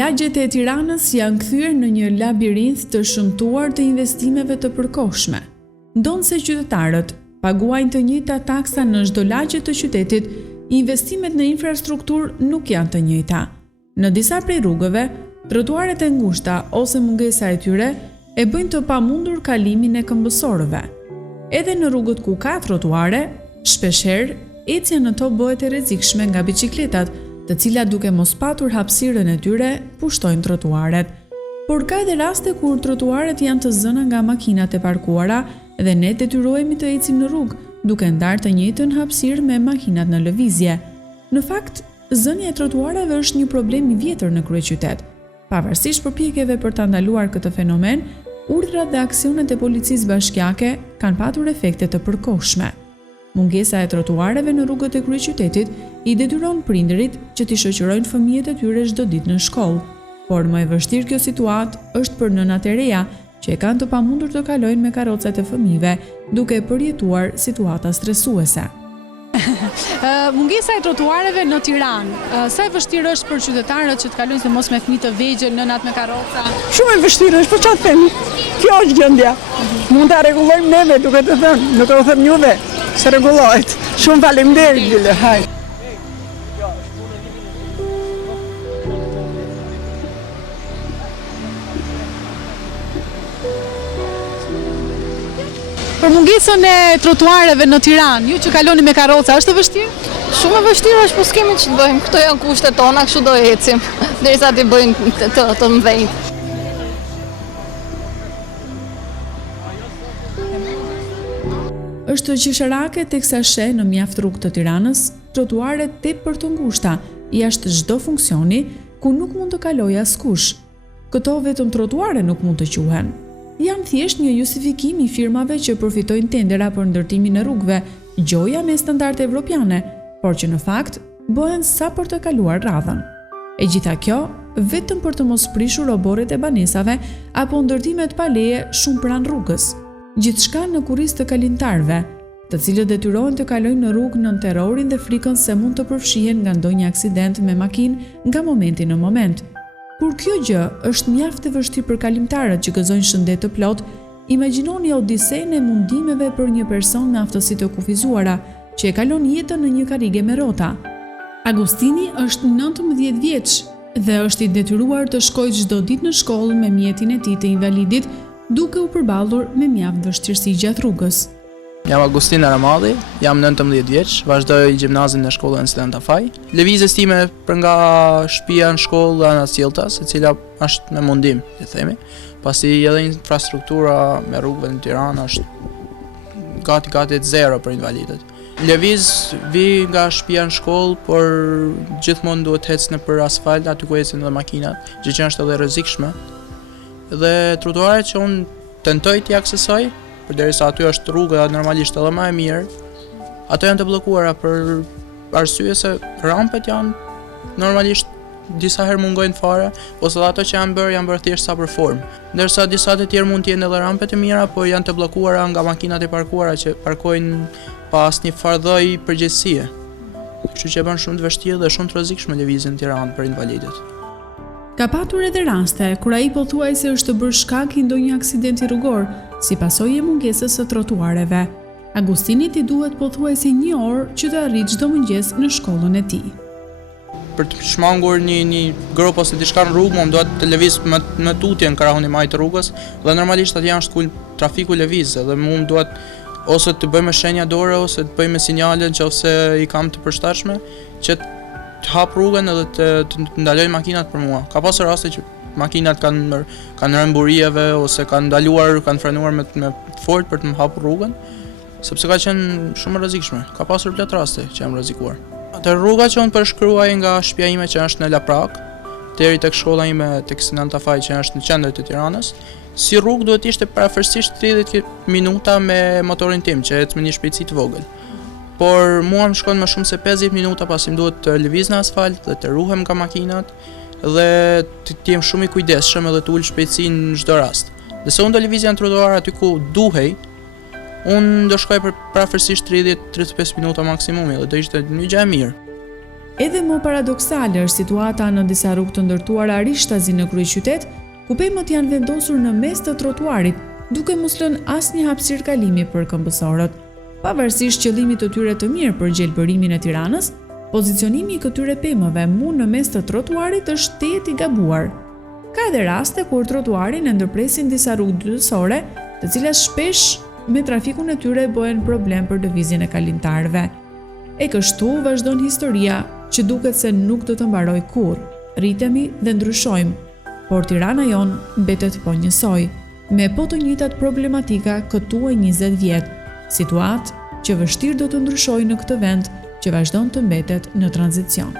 Lagjet e Tiranës janë kthyer në një labirint të shëmtuar të investimeve të përkohshme. Ndonse qytetarët paguajnë të njëjta taksa në çdo lagje të qytetit, investimet në infrastrukturë nuk janë të njëjta. Në disa prej rrugëve, trotuaret e ngushta ose mungesa e tyre e bëjnë të pamundur kalimin e këmbësorëve. Edhe në rrugët ku ka trotuare, shpeshherë ecja në to bëhet e rrezikshme nga biçikletat, të cilat duke mos patur hapësirën e tyre, pushtojnë trotuaret. Por ka edhe raste kur trotuaret janë të zëna nga makinat e parkuara dhe ne detyrohemi të ecim në rrugë, duke ndarë të njëjtën hapësirë me makinat në lëvizje. Në fakt, zënia e trotuareve është një problem i vjetër në kryeqytet. Pavarësisht përpjekjeve për ta ndaluar këtë fenomen, urdhrat dhe aksionet e policisë bashkiake kanë patur efekte të përkohshme. Mungesa e trotuareve në rrugët e kryeqytetit i detyron prindërit që t'i shoqërojnë fëmijët e tyre çdo ditë në shkollë. Por më e vështirë kjo situatë është për nënat e reja, që e kanë të pamundur të kalojnë me karrocat e fëmijëve, duke përjetuar situata stresuese. Mungesa e trotuareve në Tiranë, sa e vështirë është për qytetarët që të kalojnë se mos me fëmijë të vegjël, nënat me karroca? Shumë e vështirë është, po çfarë themi? Kjo është gjendja. Mund ta rregullojmë neve, duke të thënë, nuk e them juve, se rregullohet. Shumë faleminderit, Lile. Haj. Për mungesën e trotuareve në Tiranë, ju që kaloni me karroca, është e vështirë? Shumë e vështirë është, po s'kemi që të bëjmë. Këto janë kushtet tona, kështu do ecim, derisa t'i bëjnë të mëdhenj. Është qesharake teksa sheh në mjaft rrugë të Tiranës, trotuaret tepër të ngushta, jashtë çdo funksioni, ku nuk mund të kalojë askush. Këto vetëm trotuare nuk mund të quhen. Janë thjesht një justifikim i firmave që përfitojnë tendera për ndërtimin e rrugëve, gjoja me standarde evropiane, por që në fakt bëhen sa për të kaluar radhën. E gjitha kjo, vetëm për të mos prishur oborret e banesave apo ndërtimet pa leje shumë pranë rrugës. Gjithçka në kurrizë të kalimtarëve, të cilët detyrohen të kalojnë në rrugë nën terrorin dhe frikën se mund të përfshihen nga ndonjë aksident me makinë nga momenti në moment. Kur kjo gjë është mjaft e vështirë për kalimtarët që gëzojnë shëndet të plot, imagjinoni odisenë e mundimeve për një person me aftësi të kufizuara, që e kalon jetën në një karrige me rrota. Agustini është 19 vjeç dhe është i detyruar të shkojë çdo ditë në shkollë me mjetin e tij të invalidit, duke u përballur me mjaft vështirësi gjatë rrugës. Jam Agustin Aramadi, jam 19 vjeç, vazhdoj gjimnazin në shkollën Student Afaj. Lëvizjes time për nga shtëpia në shkollë ana Sjelltas, e cila është me mundim, le të themi. Pasi edhe infrastruktura me rrugëve në Tiranë është gati të zero për invalidët. Lëviz vi nga shtëpia në shkollë, por gjithmonë duhet të ecë nëpër asfalt, aty ku ecin edhe makinat, gjë që është edhe rrezikshme. Dhe trotuaret që unë tentoj t'i aksesoj, përderisa aty është rruga normalisht edhe më e mirë, ato janë të bllokuara për arsye se rampet janë normalisht disa herë mungojnë fare, ose ato që janë bërë thjesht sa për formë. Ndërsa disa të tjerë mund të jenë edhe rampet e mira, por janë të bllokuara nga makinat e parkuara që parkojnë pa asnjë farë lloji përgjegjësie. Kështu që bën shumë të vështirë dhe shumë të rrezikshme lëvizjen në Tiranë për invalidët. Ka patur edhe raste kur ai pothuajse është bërë shkak i ndonjë aksidenti rrugor, si pasojë e mungesës së trotuareve. Agustinit i duhet pothuajse 1 orë që të arrijë çdo mëngjes në shkollën e tij. Për të shmangur një grup ose diçka në rrugë, më duhet të lëviz me tutje në krahun e majtë të rrugës, dhe normalisht aty janë ku trafiku lëviz, dhe më duhet ose të bëj me shenja dore ose të bëj me sinjale nëse i kam të përshtatshme, që të hap rrugën edhe të ndaloj makinat për mua. Ka pasur raste që makinat kanë rënë burijeve ose kanë frenuar me fort për të më hapur rrugën, sepse ka qenë shumë rrezikshme. Ka pasur plot raste që jam rrezikuar. Atë rruga që unë përshkruaj nga shtëpia ime që është në Laprak, deri tek shkolla ime tek Student Afaj që është në qendër të Tiranës, si rrugë duhet ishte parafërsisht 30 minuta me motorin tim që ecë me një shpejtësi të vogël. Por mua më shkon më shumë se 50 minuta pasi më duhet të lëviz në asfalt dhe të ruhem nga makinat dhe të jem shumë i kujdesshëm edhe të ul shpejtësinë në çdo rast. Dhe se unë do lëvizja në trotuar aty ku duhej, unë do shkoj për parafërsisht 30-35 minuta maksimumi dhe do ishte një gjë e mirë. Edhe më paradoksale është situata në disa rrugë të ndërtuara rishtazi në kryeqytet, ku pemët janë vendosur në mes të trotuarit, duke mos lënë asnjë hapësirë kalimi për këmbësorët. Pavarësisht qëllimit të tyre të mirë për gjelbërimin e Tiranës, pozicionimi i këtyre pemëve në mes të trotuarit është tetë i gabuar. Ka edhe raste kur trotuarin e ndërpresin disa rrugë dytësore, të cilat shpesh me trafikun e tyre bëhen problem për lëvizjen e kalimtarëve. E kështu vazhdon historia që duket se nuk do të mbaroj kurrë. Rritemi dhe ndryshojmë, por Tirana jon mbetet po njësoj, me po të njëjtat problematika këtu e 20 vjet, situatë që vështirë do të ndryshojë në këtë vend që vazhdon të mbetet në tranzicion.